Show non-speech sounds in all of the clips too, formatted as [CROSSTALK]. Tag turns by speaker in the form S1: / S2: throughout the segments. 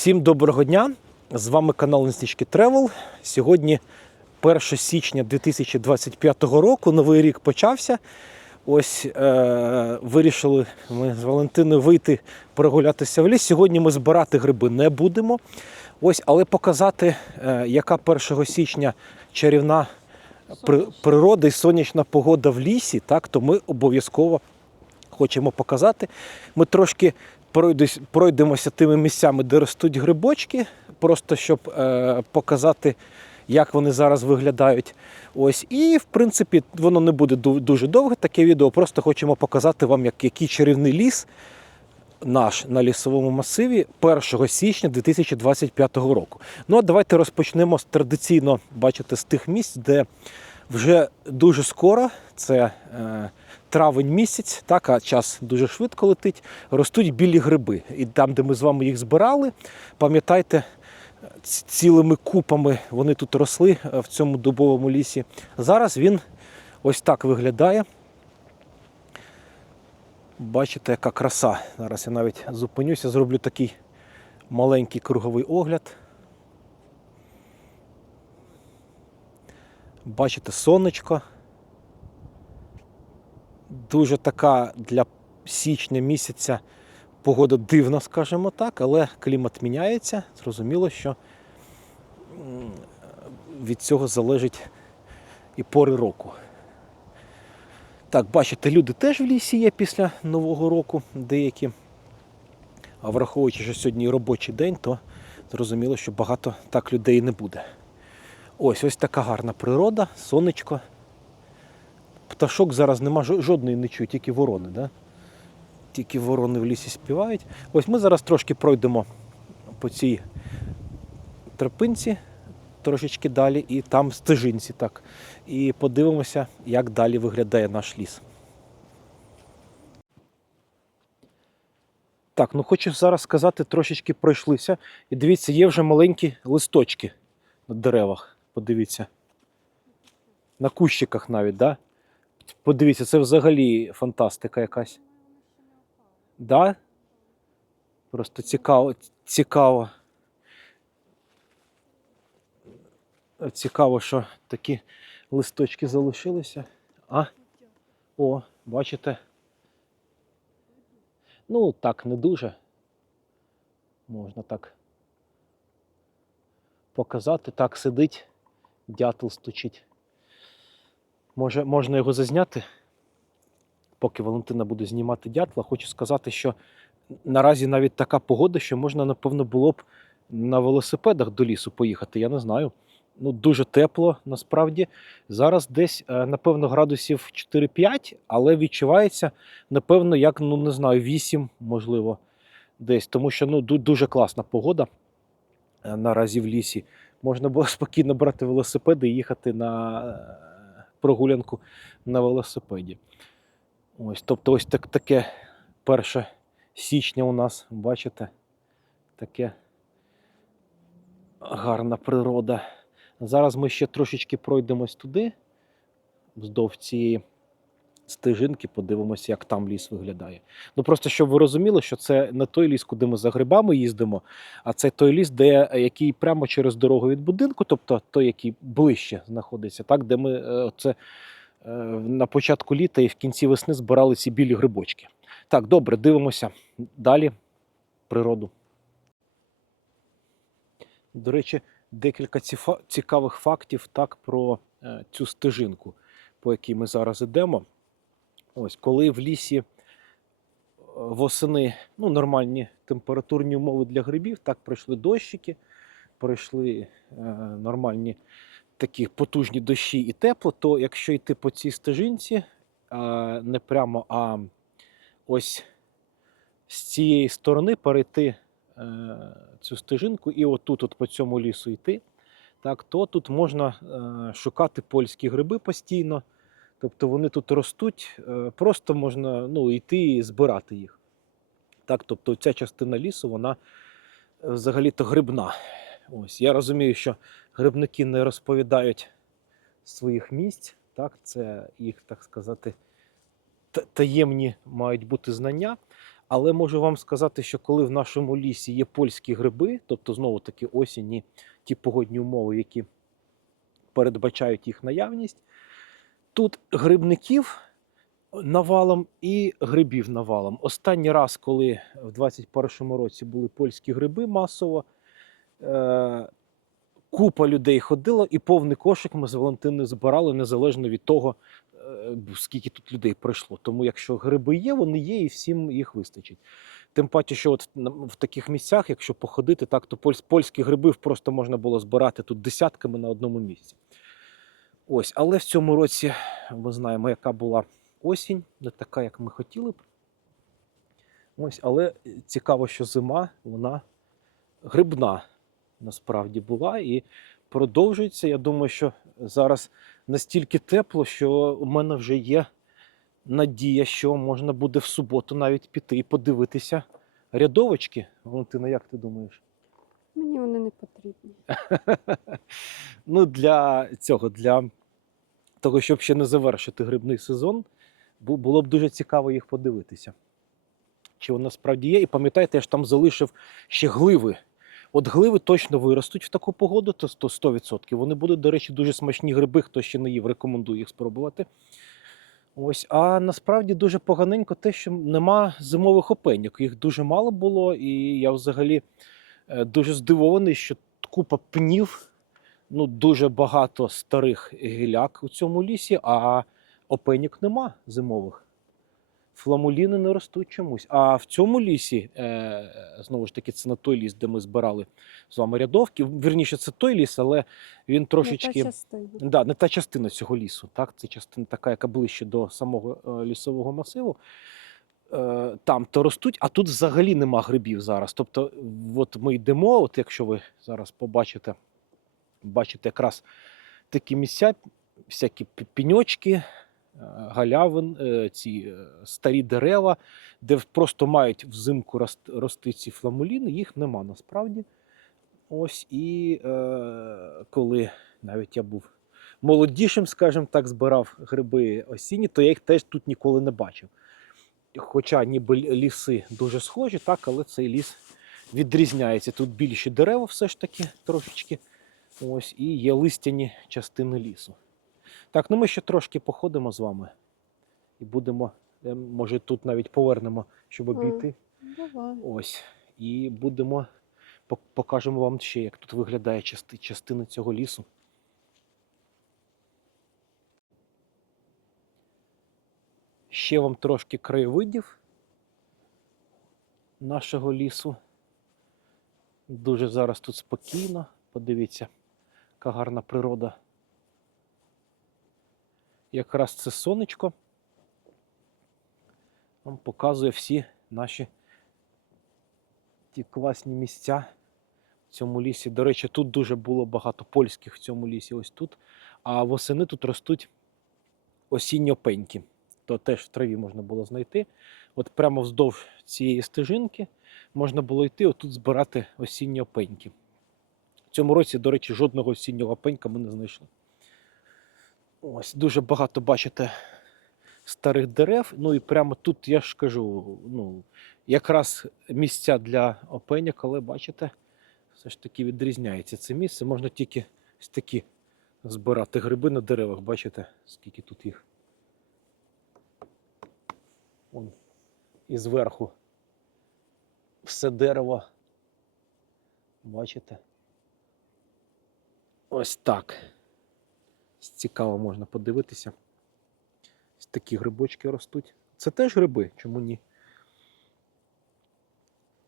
S1: Всім доброго дня! З вами канал Ліснички Тревел. Сьогодні 1 січня 2025 року. Новий рік почався. Ось е, вирішили ми з Валентиною вийти прогулятися в ліс. Сьогодні ми збирати гриби не будемо. Ось, але показати, е, яка 1 січня чарівна при- природа і сонячна погода в лісі, так, то ми обов'язково хочемо показати. Ми трошки пройдемося тими місцями, де ростуть грибочки, просто щоб е, показати, як вони зараз виглядають. Ось, і в принципі воно не буде дуже довге таке відео. Просто хочемо показати вам, як, який чарівний ліс наш на лісовому масиві 1 січня 2025 року. Ну а давайте розпочнемо традиційно, бачите, з тих місць, де вже дуже скоро, це е, травень місяць, так, а час дуже швидко летить, ростуть білі гриби. І там, де ми з вами їх збирали, пам'ятайте, цілими купами вони тут росли е, в цьому дубовому лісі. Зараз він ось так виглядає. Бачите, яка краса. Зараз я навіть зупинюся, зроблю такий маленький круговий огляд. Бачите, сонечко. Дуже така для січня місяця погода дивна, скажімо так, але клімат міняється. Зрозуміло, що від цього залежить і пори року. Так, бачите, люди теж в лісі є після Нового року деякі. А враховуючи, що сьогодні робочий день, то зрозуміло, що багато так людей не буде. Ось ось така гарна природа, сонечко. Пташок зараз нема жодної не чую, тільки ворони. Да? Тільки ворони в лісі співають. Ось ми зараз трошки пройдемо по цій тропинці, трошечки далі, і там стежинці, так. І подивимося, як далі виглядає наш ліс. Так, ну хочу зараз сказати, трошечки пройшлися. І дивіться, є вже маленькі листочки на деревах. Подивіться. На кущиках навіть, да? Подивіться, це взагалі фантастика якась. Да? Просто цікаво, цікаво. Цікаво, що такі листочки залишилися. А? О, бачите? Ну, так, не дуже. Можна так показати. Так сидить, дятел стучить. Може, можна його зазняти, поки Валентина буде знімати дятла. Хочу сказати, що наразі навіть така погода, що можна, напевно, було б на велосипедах до лісу поїхати. Я не знаю. Ну, дуже тепло насправді. Зараз десь, е, напевно, градусів 4-5, але відчувається, напевно, як, ну не знаю, 8, можливо, десь. Тому що ну, дуже класна погода е, наразі в лісі. Можна було [LAUGHS] спокійно брати велосипеди і їхати на е, прогулянку на велосипеді. Ось, тобто, ось так, таке 1 січня у нас, бачите, таке гарна природа. Зараз ми ще трошечки пройдемось туди, вздовж цієї стежинки, подивимося, як там ліс виглядає. Ну просто щоб ви розуміли, що це не той ліс, куди ми за грибами їздимо, а це той ліс, де який прямо через дорогу від будинку, тобто той, який ближче знаходиться, так, де ми е, це е, на початку літа і в кінці весни збирали ці білі грибочки. Так, добре, дивимося далі природу. До речі, декілька цікавих фактів так, про е, цю стежинку, по якій ми зараз йдемо. Ось, коли в лісі е, восени ну, нормальні температурні умови для грибів, так пройшли дощики, пройшли е, нормальні такі потужні дощі і тепло, то якщо йти по цій стежинці, е, не прямо, а ось з цієї сторони перейти е, цю стежинку і отут, от по цьому лісу йти, так, то тут можна е, шукати польські гриби постійно. Тобто вони тут ростуть, е, просто можна ну, йти і збирати їх. Так, тобто ця частина лісу, вона е, взагалі-то грибна. Ось, я розумію, що грибники не розповідають своїх місць. Так, це їх, так сказати, таємні мають бути знання. Але можу вам сказати, що коли в нашому лісі є польські гриби, тобто знову таки осінні ті погодні умови, які передбачають їх наявність, тут грибників навалом і грибів навалом. Останній раз, коли в 21-му році були польські гриби масово, е- купа людей ходила, і повний кошик ми з Валентиною збирали незалежно від того, е, скільки тут людей прийшло. Тому якщо гриби є, вони є, і всім їх вистачить. Тим паче, що от в таких місцях, якщо походити, так то польсь- польські гриби просто можна було збирати тут десятками на одному місці. Ось, але в цьому році ми знаємо, яка була осінь, не така, як ми хотіли б. Ось, але цікаво, що зима, вона грибна насправді була і продовжується. Я думаю, що зараз настільки тепло, що у мене вже є надія, що можна буде в суботу навіть піти і подивитися рядовочки. Валентина, як ти думаєш?
S2: Мені вони не потрібні. [LAUGHS]
S1: ну, для цього, для того, щоб ще не завершити грибний сезон, було б дуже цікаво їх подивитися. Чи воно справді є? І пам'ятайте, я ж там залишив ще гливи. От гливи точно виростуть в таку погоду, то 100%. 100%. Вони будуть, до речі, дуже смачні гриби, хто ще не їв, рекомендую їх спробувати. Ось, а насправді дуже поганенько те, що нема зимових опеньок. Їх дуже мало було, і я взагалі е, дуже здивований, що купа пнів, ну дуже багато старих гіляк у цьому лісі, а опеньок нема зимових. Фламуліни не ростуть чомусь. А в цьому лісі, е, знову ж таки, це не той ліс, де ми збирали з вами рядовки. Вірніше, це той ліс, але він трошечки.
S2: Не та частина.
S1: Да, не та частина цього лісу, так? Це частина така, яка ближче до самого е, лісового масиву. Е, там то ростуть, а тут взагалі нема грибів зараз. Тобто, от ми йдемо, от якщо ви зараз побачите, бачите якраз такі місця, всякі пі- піньочки, е, галявин, е, ці е, старі дерева, де просто мають взимку рости ці фламуліни, їх нема насправді. Ось і е, коли навіть я був молодішим, скажімо так, збирав гриби осінні, то я їх теж тут ніколи не бачив. Хоча ніби ліси дуже схожі, так, але цей ліс відрізняється. Тут більші дерева все ж таки трошечки. Ось, і є листяні частини лісу. Так, ну ми ще трошки походимо з вами і будемо, е, може, тут навіть повернемо, щоб обійти.
S2: Давай.
S1: Ось. І будемо покажемо вам ще, як тут виглядає части, частина цього лісу. Ще вам трошки краєвидів нашого лісу. Дуже зараз тут спокійно. Подивіться, яка гарна природа. Якраз це сонечко вам показує всі наші ті класні місця в цьому лісі. До речі, тут дуже було багато польських в цьому лісі, ось тут. А восени тут ростуть осінньо пеньки. То теж в траві можна було знайти. От прямо вздовж цієї стежинки можна було йти отут збирати осінні опеньки. В цьому році, до речі, жодного осіннього опенька ми не знайшли. Ось дуже багато бачите старих дерев. Ну і прямо тут я ж кажу, ну, якраз місця для опеньок, але бачите, все ж таки відрізняється це місце. Можна тільки ось такі збирати гриби на деревах, бачите, скільки тут їх. Вон, і зверху все дерево. Бачите? Ось так. Цікаво можна подивитися. Ось такі грибочки ростуть. Це теж гриби, чому ні?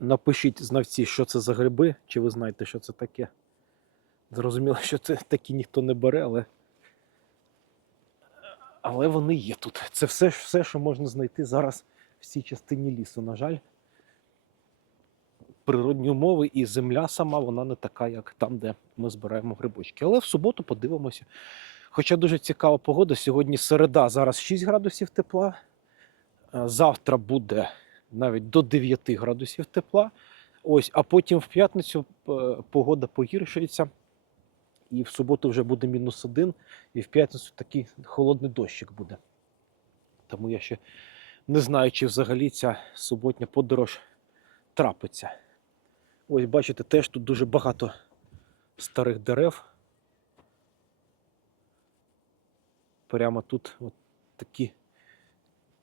S1: Напишіть знавці, що це за гриби, чи ви знаєте, що це таке. Зрозуміло, що це такі ніхто не бере, але. Але вони є тут. Це все, все, що можна знайти зараз в цій частині лісу. На жаль, природні умови і земля сама, вона не така, як там, де ми збираємо грибочки. Але в суботу подивимося. Хоча дуже цікава погода. Сьогодні середа, зараз 6 градусів тепла. Е, Завтра буде навіть до 9 градусів тепла. Ось, а потім в п'ятницю е, погода погіршується. І в суботу вже буде мінус один, і в п'ятницю такий холодний дощик буде. Тому я ще Не знаю, чи взагалі ця суботня подорож трапиться. Ось бачите, теж тут дуже багато старих дерев. Прямо тут от такі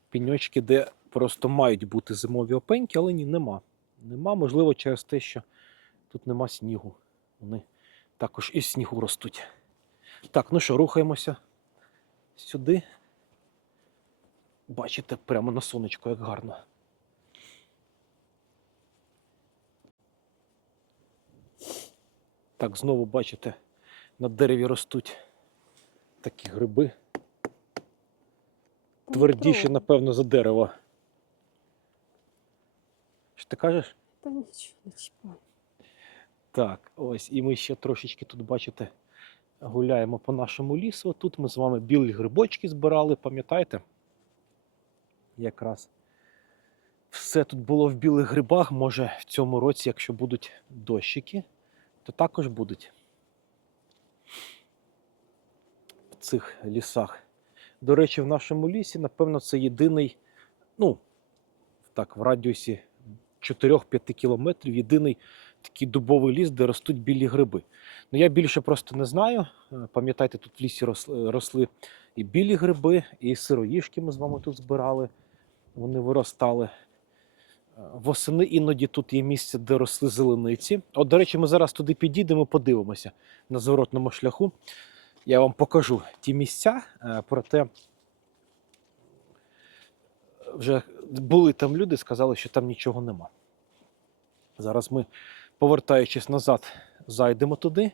S1: піньочки, де просто мають бути зимові опеньки, але ні, нема. Нема, можливо, через те, що тут нема снігу. Вони також із снігу ростуть. Так, ну що, рухаємося сюди. Бачите, прямо на сонечко, як гарно. Так, знову бачите, на дереві ростуть такі гриби.
S2: Не
S1: Твердіші, напевно, за дерево. Що ти кажеш?
S2: Та нічого не чіпай.
S1: Так, ось, і ми ще трошечки тут, бачите, гуляємо по нашому лісу. Тут ми з вами білі грибочки збирали, пам'ятаєте? Якраз все тут було в білих грибах. Може, в цьому році, якщо будуть дощики, то також будуть в цих лісах. До речі, в нашому лісі, напевно, це єдиний, ну, так, в радіусі 4-5 кілометрів, єдиний такий дубовий ліс, де ростуть білі гриби. Ну я більше просто не знаю. Е, Пам'ятаєте, тут в лісі росли, і білі гриби, і сироїшки ми з вами тут збирали. Вони виростали. Восени іноді тут є місце, де росли зелениці. От, до речі, ми зараз туди підійдемо, подивимося на зворотному шляху. Я вам покажу ті місця, е, проте вже були там люди, сказали, що там нічого нема. Зараз ми, повертаючись назад, зайдемо туди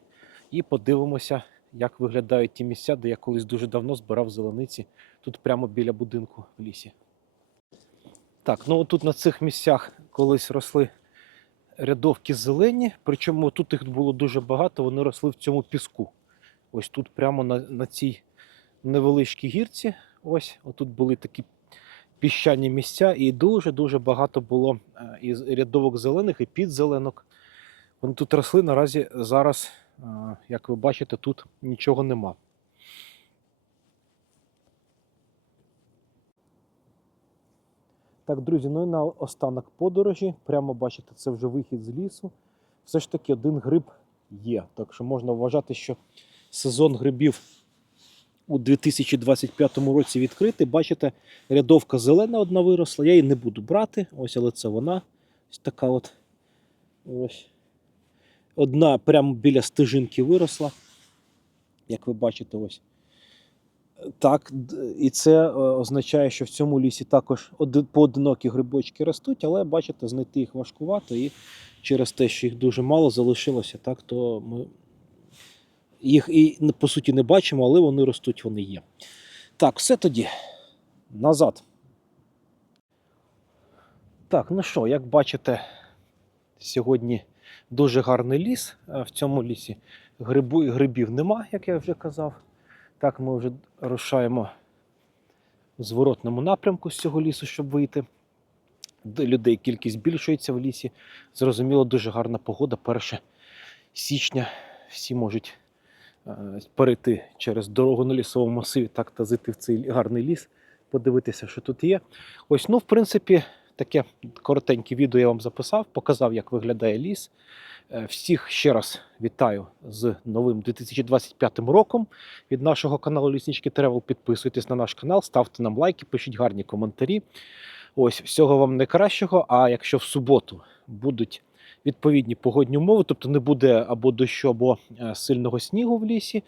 S1: і подивимося, як виглядають ті місця, де я колись дуже давно збирав зелениці, тут прямо біля будинку в лісі. Так, ну тут на цих місцях колись росли рядовки зелені, причому тут їх було дуже багато, вони росли в цьому піску. Ось тут прямо на, на цій невеличкій гірці. Ось, отут були такі піщані місця, і дуже-дуже багато було е, і рядовок зелених, і підзеленок. Вони тут росли наразі зараз, е, як ви бачите, тут нічого нема. Так, друзі, ну і на останок подорожі. Прямо бачите, це вже вихід з лісу. Все ж таки один гриб є. Так що можна вважати, що сезон грибів у 2025 році відкритий. Бачите, рядовка зелена одна виросла. Я її не буду брати. Ось, але це вона. Ось така от. Ось. Одна прямо біля стежинки виросла. Як ви бачите, ось. Так, і це е, означає, що в цьому лісі також поодинокі грибочки ростуть, але бачите, знайти їх важкувато, і через те, що їх дуже мало залишилося, так, то ми їх і по суті не бачимо, але вони ростуть, вони є. Так, все тоді. Назад. Так, ну що, як бачите, сьогодні дуже гарний ліс. В цьому лісі грибу, грибів нема, як я вже казав. Так, ми вже рушаємо в зворотному напрямку з цього лісу, щоб вийти. Людей кількість збільшується в лісі. Зрозуміло, дуже гарна погода. 1 січня всі можуть е, перейти через дорогу на лісовому масиві, так та зайти в цей гарний ліс, подивитися, що тут є. Ось, ну, в принципі, таке коротеньке відео я вам записав, показав, як виглядає ліс. Е, Всіх ще раз вітаю з новим 2025 роком. Від нашого каналу Ліснички Тревел підписуйтесь на наш канал, ставте нам лайки, пишіть гарні коментарі. Ось всього вам найкращого. А якщо в суботу будуть відповідні погодні умови, тобто не буде або дощу, або е, сильного снігу в лісі,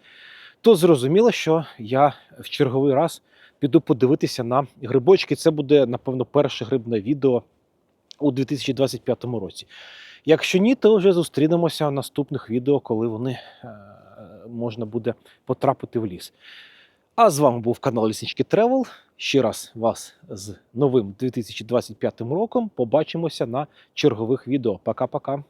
S1: то зрозуміло, що я в черговий раз піду подивитися на грибочки. Це буде, напевно, перше грибне відео у 2025 році. Якщо ні, то вже зустрінемося в наступних відео, коли вони е, можна буде потрапити в ліс. А з вами був канал Ліснички Тревел. Ще раз вас з новим 2025 роком. Побачимося на чергових відео. Пока-пока.